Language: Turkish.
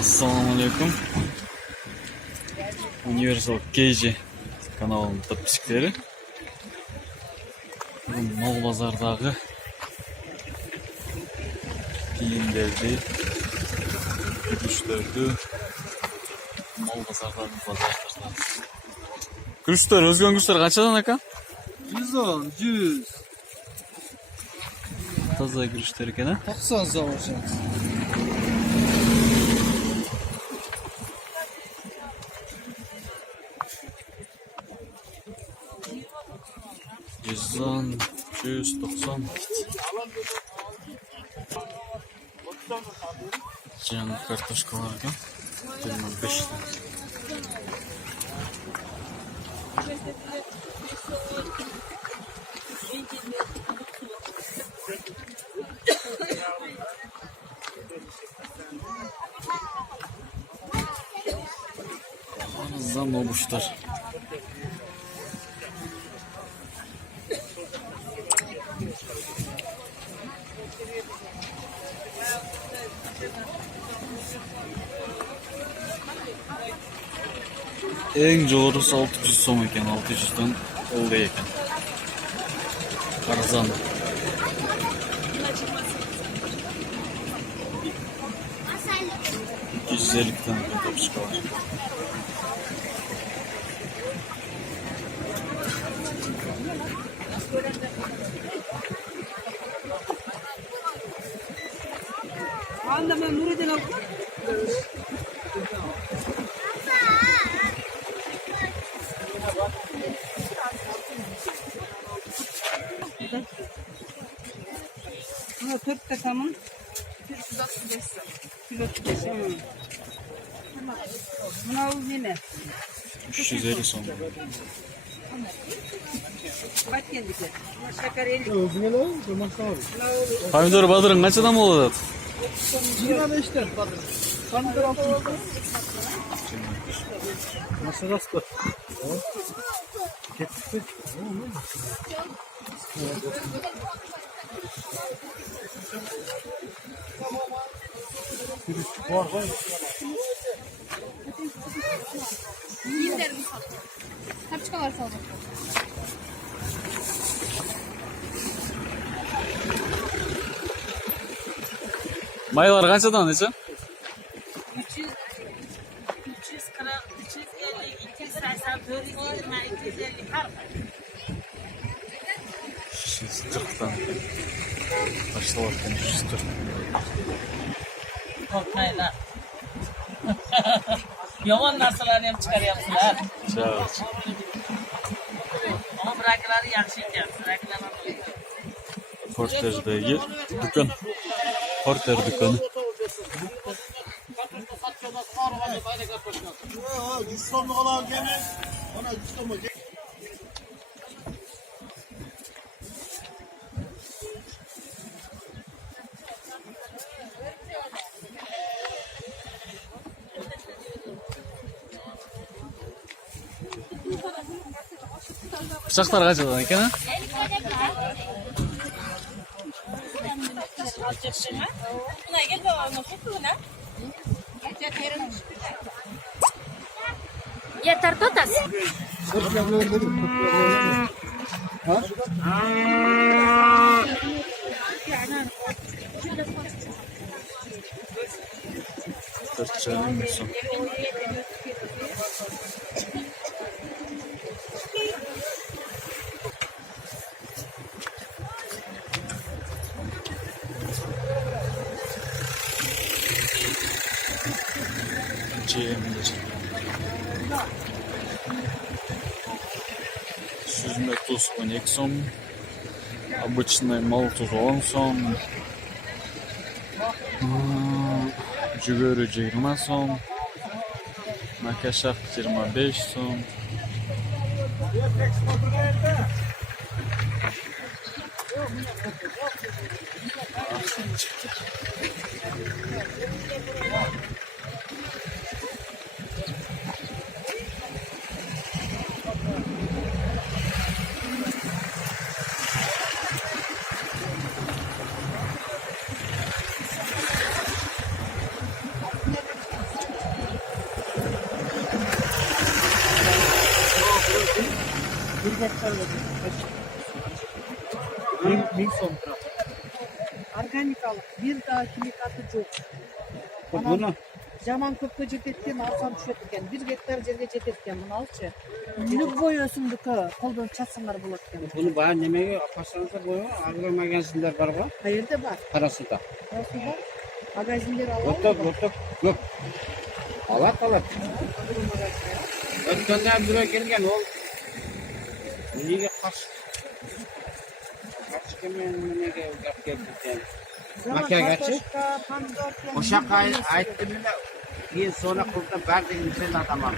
Assalamu alaikum. Universal KG kanalının подписчиктері. Bugün Mal Bazar'daki giyimlerdi, gülüşlerdi. Mal Bazar'daki pazarlarda. Gülüşler, özgün gülüşler kaçadan aka? 110, 100. Taza gülüşler eken ha? 90 savaşacağız. Yüzden 190. Canlı kartoşka var eken. 25 lira. Zam olmuşlar. En doğrusu 600 som eken, 600'den oldu eken. Arzan. $250'den kartoşka var. Anda ben Nurettin aldım. Bunu 4 takamın 335 kilo tutuşu. Bunu al yine. 350 som. Bak kendisi. Şeker 50. Özüne lan, durmak sağ ol. Pomidor Badır'ın kaç adam oldu? 25'ten kadın. Kanıdır altın. Nasıl rastı? Kettik. Var. Gider mi? Kaç kadar saldı? Maylar kaç adam neçe? 300, 340, 350, 280, 420, 250 har. 140'dan. Başlavarken 140. Korkmaylar. Yaman narsalarni ham chiqaryapsizlar. Çağır. Ama bırakıları yaxshi ekan. Bırakılar Porterdagi dükkan. Porter dükkanı. Bıçaklar kaç adam eken ha? Yeter totas. Tırçağın son. Cemdir. Süzme tuz 12 som. Обычный мал tuzu 10 som. Жүгері 20 som. Makashak 25 som. Bin son. Organik alıp bir daha kimlik atıcı. Bunu Zaman köpke cetetken alsam düşetken, bir hektar жерге жететken bunu alçı. Günlük boyu ösümdükü koldan çatsınlar bulatken. bunu bayağı nemeye yaparsanız da boyu agro magazinler var mı? Hayırda var. Parasında. Nasıl var? Magazinleri alalım Yok. Yok. Alat. Ötkenler buraya gelgen ol. Niye kaç? Kaç kemen nege gap geldi yani. Makya gerçi. Oşak ayıttım da bir sonra kurda verdiğim için adamım.